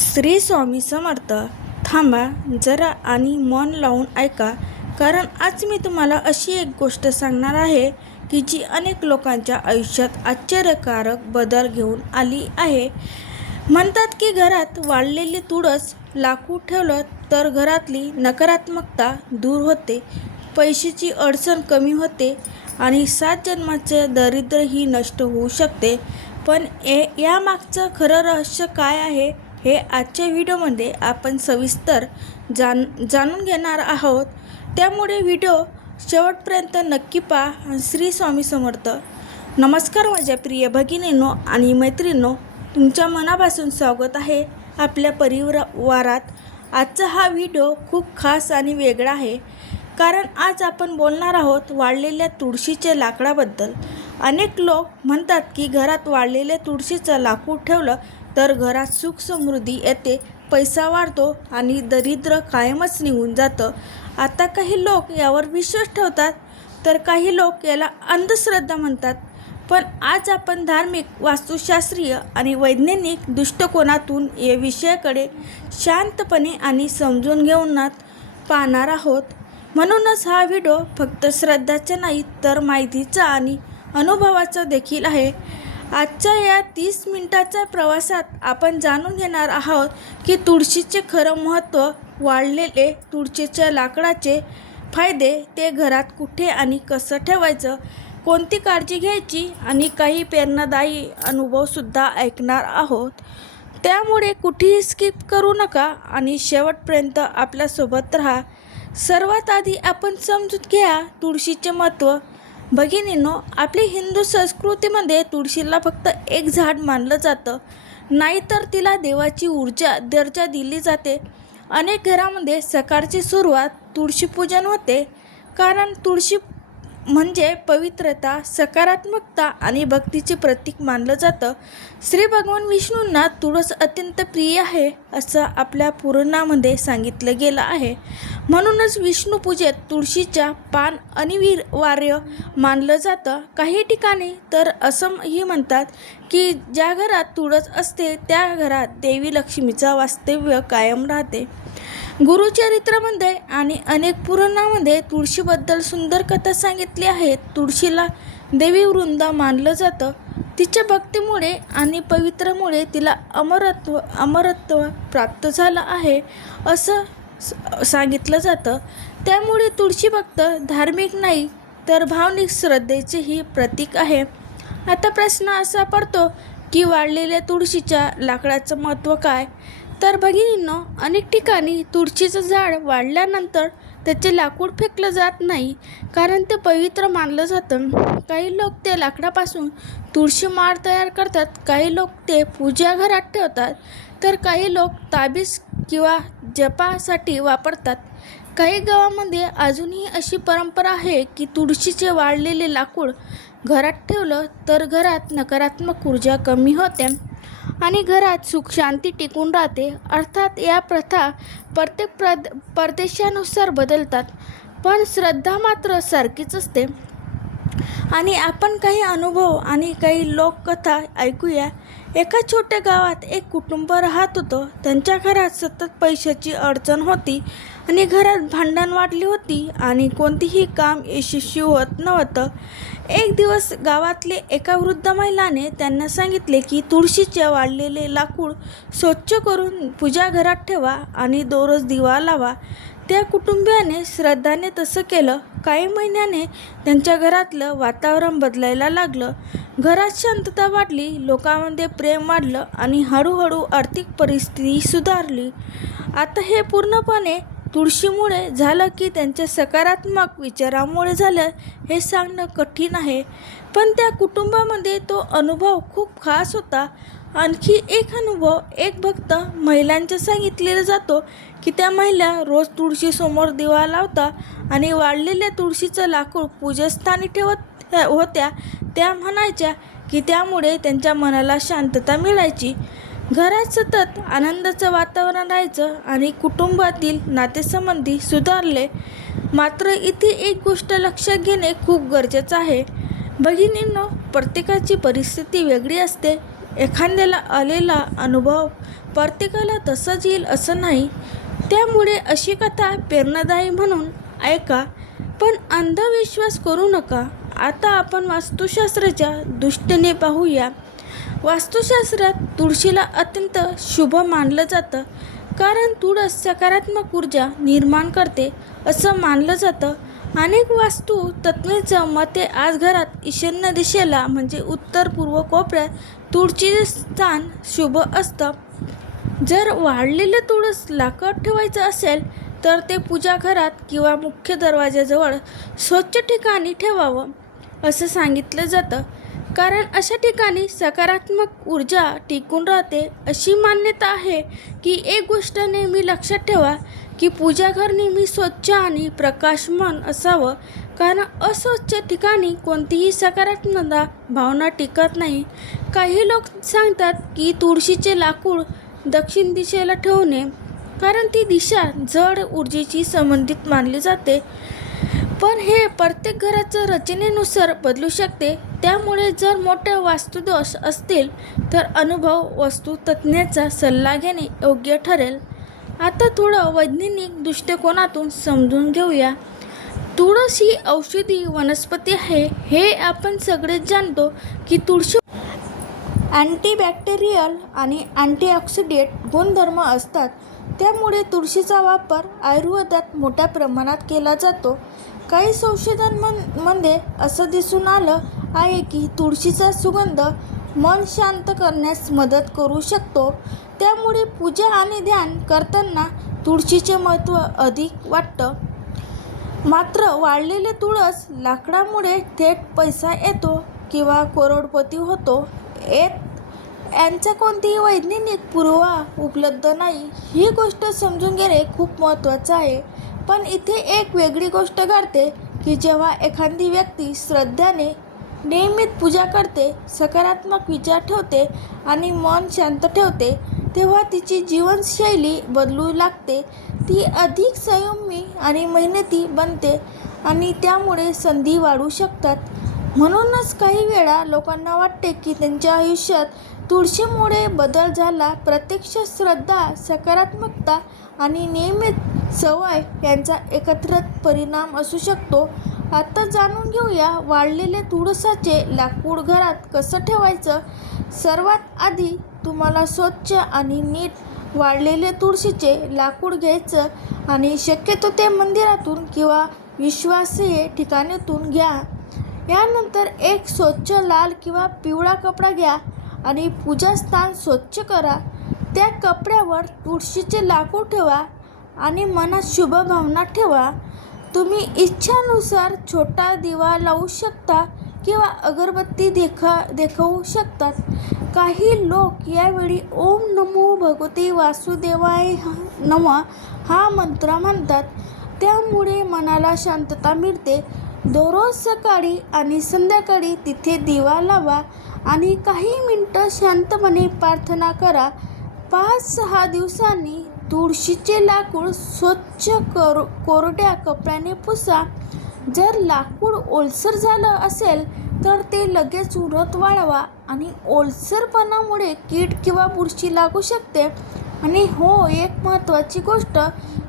श्री स्वामी समर्थ. थांबा जरा आणि मन लावून ऐका, कारण आज मी तुम्हाला अशी एक गोष्ट सांगणार आहे की जी अनेक लोकांच्या आयुष्यात आश्चर्यकारक बदल घेऊन आली आहे. म्हणतात की घरात वाळलेली तुळस लाकूड ठेवलं तर घरातली नकारात्मकता दूर होते, पैशाची अडचण कमी होते आणि 7 जन्माचे दारिद्र्यही नष्ट होऊ शकते. पण यामागचं खरं रहस्य काय आहे हे आजच्या व्हिडिओमध्ये आपण सविस्तर जाणून घेणार आहोत. त्यामुळे व्हिडिओ शेवटपर्यंत नक्की पहा. श्री स्वामी समर्थ. नमस्कार माझ्या प्रिय भगिनींनो आणि मैत्रिणींनो, तुमच्या मनापासून स्वागत आहे आपल्या परिवारात. आजचा हा व्हिडिओ खूप खास आणि वेगळा आहे, कारण आज आपण बोलणार आहोत वाळलेल्या तुळशीच्या लाकडाबद्दल. अनेक लोक म्हणतात की घरात वाळलेल्या तुळशीचं लाकूड ठेवलं तर घरात सुख समृद्धी येते, पैसा वाढतो आणि दरिद्र कायमच निघून जातं. आता काही लोक यावर विश्वास ठेवतात, तर काही लोक याला अंधश्रद्धा म्हणतात. पण आज आपण धार्मिक, वास्तुशास्त्रीय आणि वैज्ञानिक दृष्टिकोनातून या विषयाकडे शांतपणे आणि समजून घेऊनात पाहणार आहोत. म्हणूनच हा व्हिडिओ फक्त श्रद्धाचा नाही, तर माहितीचा आणि अनुभवाचा देखील आहे. आजच्या या 30 मिनिटाच्या प्रवासात आपण जाणून घेणार आहोत की तुळशीचे खरं महत्त्व, वाळलेले तुळशीच्या लाकडाचे फायदे, ते घरात कुठे आणि कसं ठेवायचं, कोणती काळजी घ्यायची आणि काही प्रेरणादायी अनुभवसुद्धा ऐकणार आहोत. त्यामुळे कुठेही स्किप करू नका आणि शेवटपर्यंत आपल्यासोबत राहा. सर्वात आधी आपण समजून घ्या तुळशीचे महत्त्व. भगिनींनो, आपली हिंदू संस्कृतीमध्ये तुळशीला फक्त एक झाड मानलं जातं, नाहीतर तिला देवाची ऊर्जा दर्जा दिली जाते. अनेक घरामध्ये सकाळची सुरुवात तुळशीपूजन होते, कारण तुळशी म्हणजे पवित्रता, सकारात्मकता आणि भक्तीचे प्रतीक मानलं जातं. श्री भगवान विष्णूंना तुळस अत्यंत प्रिय आहे असं आपल्या पुराणामध्ये सांगितलं गेलं आहे. म्हणूनच विष्णू पूजेत तुळशीच्या पान अनिवार्य मानलं जातं. काही ठिकाणी तर असंही म्हणतात की ज्या घरात तुळस असते त्या घरात देवी लक्ष्मीचा वास्तव्य कायम राहते. गुरुचरित्रामध्ये आणि अनेक पुराणांमध्ये तुळशीबद्दल सुंदर कथा सांगितली आहेत. तुळशीला देवी वृंदा मानलं जातं. तिच्या भक्तीमुळे आणि पवित्रमुळे तिला अमरत्व प्राप्त झालं आहे असं सांगितलं जातं. त्यामुळे तुळशी फक्त धार्मिक नाही, तर भावनिक श्रद्धेचेही प्रतीक आहे. आता प्रश्न असा पडतो की वाळलेल्या तुळशीच्या लाकडाचं महत्त्व काय? तर भगिनींनो, अनेक ठिकाणी तुळशीचं झाड वाढल्यानंतर त्याचे लाकूड फेकलं जात नाही, कारण ते पवित्र मानलं जातं. काही लोक ते लाकडापासून तुळशी माळ तयार करतात, काही लोक ते पूजा घरात ठेवतात, तर काही लोक ताबीज किंवा जपासाठी वापरतात. काही गावामध्ये अजूनही अशी परंपरा आहे की तुळशीचे वाळलेले लाकूड घरात ठेवलं तर घरात नकारात्मक ऊर्जा कमी होते आणि घरात सुख शांती टिकून राहते. अर्थात या प्रथा प्रत्येक प्रदेशानुसार बदलतात, पण श्रद्धा मात्र सारखीच असते. आणि आपण काही अनुभव आणि काही लोककथा ऐकूया. एका छोट्या गावात एक कुटुंब राहत होतं. त्यांच्या घरात सतत पैशाची अडचण होती आणि घरात भांडण वाढली होती आणि कोणतीही काम यशस्वी होत नव्हतं. एक दिवस गावातले एका वृद्ध महिलाने त्यांना सांगितले की तुळशीचे वाळलेले लाकूड स्वच्छ करून पूजा घरात ठेवा आणि दररोज दिवा लावा. त्या कुटुंबियाने श्रद्धाने तसं केलं. काही महिन्याने त्यांच्या घरातलं वातावरण बदलायला लागलं. घरात शांतता वाढली, लोकांमध्ये प्रेम वाढलं आणि हळूहळू आर्थिक परिस्थिती सुधारली. आता हे पूर्णपणे तुळशीमुळे झालं की त्यांच्या सकारात्मक विचारामुळे झालं हे सांगणं कठीण आहे, पण त्या कुटुंबामध्ये तो अनुभव खूप खास होता. आणखी एक अनुभव एक भक्त महिलांचा सांगितलेला जातो की त्या महिला रोज तुळशीसमोर दिवा लावता आणि वाळलेल्या तुळशीचं लाकूड पूजास्थानी ठेवत होत्या. त्या म्हणायच्या की त्यामुळे त्यांच्या मनाला शांतता मिळायची, घरात सतत आनंदाचं वातावरण राहायचं आणि कुटुंबातील नातेसंबंधी सुधारले. मात्र इथे एक गोष्ट लक्षात घेणे खूप गरजेचं आहे. भगिनींनो, प्रत्येकाची परिस्थिती वेगळी असते. एखाद्याला आलेला अनुभव प्रत्येकाला तसाच येईल असं नाही. त्यामुळे अशी कथा प्रेरणादायी म्हणून ऐका, पण अंधविश्वास करू नका. आता आपण वास्तुशास्त्राच्या दृष्टीने पाहूया. वास्तुशास्त्रात तुळशीला अत्यंत शुभ मानलं जातं, कारण तुळस सकारात्मक ऊर्जा निर्माण करते असं मानलं जातं. अनेक वास्तू तज्ज्ञांच्या मते आज घरात ईशान्य दिशेला म्हणजे उत्तर पूर्व कोपऱ्यात तुळशीचे स्थान शुभ असतं. जर वाळलेलं तुळस लाकड ठेवायचं असेल तर ते पूजा घरात किंवा मुख्य दरवाजाजवळ स्वच्छ ठिकाणी ठेवावं असं सांगितलं जातं, कारण अशा ठिकाणी सकारात्मक ऊर्जा टिकून राहते. अशी मान्यता आहे की एक गोष्ट नेहमी लक्षात ठेवा की पूजाघर नेहमी स्वच्छ आणि प्रकाशमान असावं, कारण अस्वच्छ ठिकाणी कोणतीही सकारात्मक भावना टिकत नाही. काही लोक सांगतात की तुळशीचे लाकूड दक्षिण दिशेला ठेवू नये, कारण ती दिशा जड ऊर्जेशी संबंधित मानली जाते. पण हे प्रत्येक घराच्या रचनेनुसार बदलू शकते. त्यामुळे जर मोठे वास्तुदोष असतील तर अनुभव वास्तु तज्ज्ञाचा सल्ला घेणे योग्य ठरेल. आता थोडं वैज्ञानिक दृष्टिकोनातून समजून घेऊया. तुळस ही औषधी वनस्पती आहे. हे आपण सगळेच जाणतो की तुळशी अँटीबॅक्टेरियल आणि अँटीऑक्सिडेंट गुणधर्म असतात. त्यामुळे तुळशीचा वापर आयुर्वेदात मोठ्या प्रमाणात केला जातो. काही संशोधनांमध्ये असं दिसून आलं आहे की तुळशीचा सुगंध मन शांत करण्यास मदत करू शकतो. त्यामुळे पूजा आणि ध्यान करताना तुळशीचे महत्त्व अधिक वाटतं. मात्र वाळलेले तुळस लाकडामुळे थेट पैसा येतो किंवा करोडपती होतो यांचा कोणतीही वैज्ञानिक पुरावा उपलब्ध नाही. ही गोष्ट समजून घेणे खूप महत्त्वाचं आहे. पण इथे एक वेगळी गोष्ट घडते की जेव्हा एखादी व्यक्ती श्रद्धेने नियमित पूजा करते, सकारात्मक विचार ठेवते आणि मन शांत ठेवते, तेव्हा तिची जीवनशैली बदलू लागते. ती अधिक संयमी आणि मेहनती बनते आणि त्यामुळे संधी वाढू शकतात. म्हणूनच काही वेळा लोकांना वाटते की त्यांच्या आयुष्यात तुळशीमुळे बदल झाला. प्रत्यक्ष श्रद्धा, सकारात्मकता आणि नियमित सवय यांचा एकत्रित परिणाम असू शकतो. आता जाणून घेऊया वाळलेले तुळसाचे लाकूड घरात कसं ठेवायचं. सर्वात आधी तुम्हाला स्वच्छ आणि नीट वाळलेले तुळशीचे लाकूड घ्यायचं आणि शक्यतो ते मंदिरातून किंवा विश्वासार्ह ठिकाणातून घ्या. यानंतर एक स्वच्छ लाल किंवा पिवळा कपडा घ्या आणि पूजास्थान स्वच्छ करा. त्या कपड्यावर तुळशीचे लाकूड ठेवा आणि मनात शुभ भावना ठेवा. तुम्ही इच्छानुसार छोटा दिवा लावू शकता किंवा अगरबत्ती दाखवू शकतात. काही लोक यावेळी ओम नमो भगवते वासुदेवाय नमः हा मंत्र म्हणतात. त्यामुळे मनाला शांतता मिळते. दररोज सकाळी आणि संध्याकाळी तिथे दिवा लावा आणि काही मिनिटं शांतपणे प्रार्थना करा. 5-6 दिवसांनी तुळशीचे लाकूड स्वच्छ कोरड्या कपड्याने पुसा. जर लाकूड ओलसर झालं असेल तर ते लगेच उन्हात वाळवा आणि ओलसरपणामुळे कीड किंवा बुरशी लागू शकते. आणि हो, एक महत्त्वाची गोष्ट,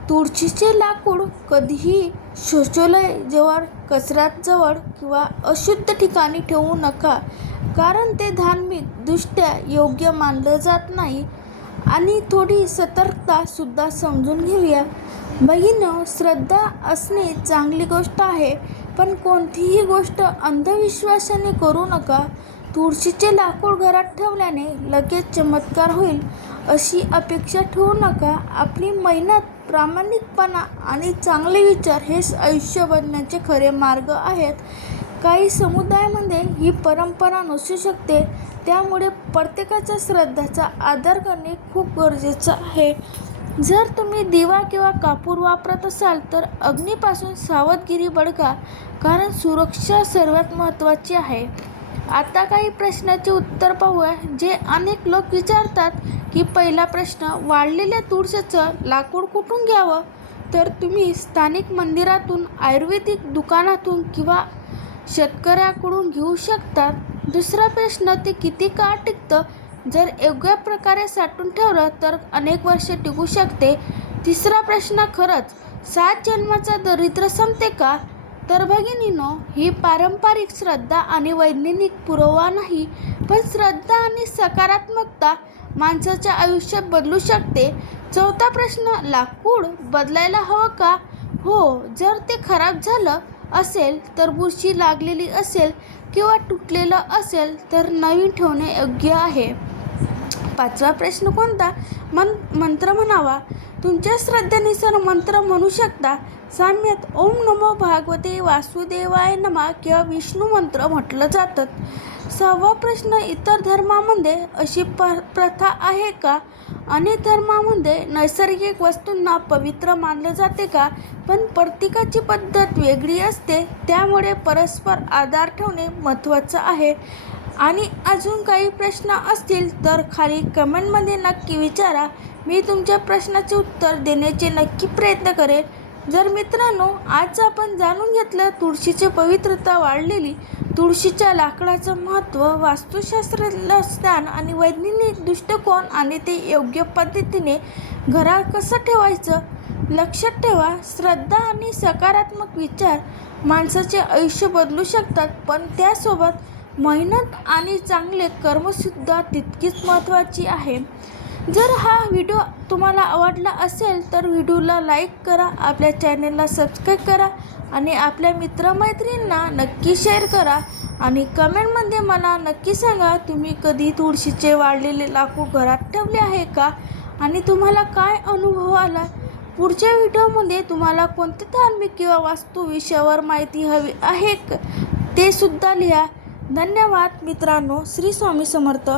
तुळशीचे लाकूड कधीही शौचालय जवळ, कचऱ्याजवळ किंवा अशुद्ध ठिकाणी ठेवू नका, कारण ते धार्मिकदृष्ट्या योग्य मानलं जात नाही. आणि थोडी सतर्कता सुद्धा समजून घेऊया. बहिणींनो, श्रद्धा असणे चांगली गोष्ट आहे, पण कोणतीही गोष्ट अंधविश्वासाने करू नका. तुळशीचे लाकूड घरात ठेवल्याने लगेच चमत्कार होईल अशी अपेक्षा ठेवू नका. आपली मेहनत, प्रामाणिकपणा आणि चांगले विचार हेच आयुष्य बदलण्याचे खरे मार्ग आहेत. काही समुदायामध्ये ही परंपरा नसू शकते, त्यामुळे प्रत्येकाच्या श्रद्धेचा आदर करणे खूप गरजेचं आहे. जर तुम्ही दिवा किंवा कापूर वापरत असाल तर अग्नीपासून सावधगिरी बाळगा, कारण सुरक्षा सर्वात महत्त्वाची आहे. आता काही प्रश्नाचे उत्तर पाहूया जे अनेक लोक विचारतात. की पहिला प्रश्न, वाळलेल्या तुळशीचं लाकूड कुठून घ्यावं? तर तुम्ही स्थानिक मंदिरातून, आयुर्वेदिक दुकानातून किंवा शेतकऱ्याकडून घेऊ शकता. दुसरा प्रश्न, ते किती काळ टिकतं? जर योग्य प्रकारे साठवून ठेवलं तर अनेक वर्षे टिकू शकते. तिसरा प्रश्न, खरंच 7 जन्माचा दरिद्र संपते का? तर भगिनींनो, ही पारंपरिक श्रद्धा आणि वैज्ञानिक पुरावा नाही, पण श्रद्धा आणि सकारात्मकता माणसाच्या आयुष्यात बदलू शकते. चौथा प्रश्न, लाकूड बदलायला हवं का? हो, जर ते खराब झालं असेल तर बुरशी लागलेली असेल किंवा तुटलेलं असेल तर नवीन ठेवणे योग्य आहे. पाचवा प्रश्न, कोणता मंत्र म्हणावा? तुमच्या श्रद्धेनुसार मंत्र म्हणू शकता. साम्यात ओम नमो भगवते वासुदेवाय नमः किंवा विष्णू मंत्र म्हटलं जातं. सहावा प्रश्न, इतर धर्मामध्ये अशी प्रथा आहे का? अनेक धर्मामध्ये नैसर्गिक वस्तूंना पवित्र मानलं जाते का? पण प्रत्येकाची पद्धत वेगळी असते, त्यामुळे परस्पर आधार ठेवणे महत्त्वाचं आहे. आणि अजून काही प्रश्न असतील तर खाली कमेंटमध्ये नक्की विचारा. मी तुमच्या प्रश्नाचे उत्तर देण्याचे नक्की प्रयत्न करेन. जर मित्रांनो, आज आपण जाणून घेतलं तुळशीची पवित्रता वाढलेली, तुळशीच्या लाकडाचं महत्त्व, वास्तुशास्त्रातलं ज्ञान आणि वैज्ञानिक दृष्टिकोन आणि ते योग्य पद्धतीने घरात कसं ठेवायचं. लक्षात ठेवा, श्रद्धा आणि सकारात्मक विचार माणसाचे आयुष्य बदलू शकतात, पण त्यासोबत मेहनत आणि चांगले कर्मसुद्धा तितकीच महत्त्वाची आहे. जर हा व्हिडिओ तुम्हाला आवडला असेल तर व्हिडिओला लाईक करा, आपल्या चॅनेलला सबस्क्राईब करा आणि आपल्या मित्रमैत्रिणींना नक्की शेअर करा. आणि कमेंटमध्ये मला नक्की सांगा, तुम्ही कधी तुळशीचे वाळलेले लाकूड घरात ठेवले आहे का आणि तुम्हाला काय अनुभव आला. पुढच्या व्हिडिओमध्ये तुम्हाला कोणते धार्मिक किंवा वास्तू विषयावर माहिती हवी आहे ते सुद्धा लिहा. धन्यवाद मित्रांनो. श्री स्वामी समर्थ.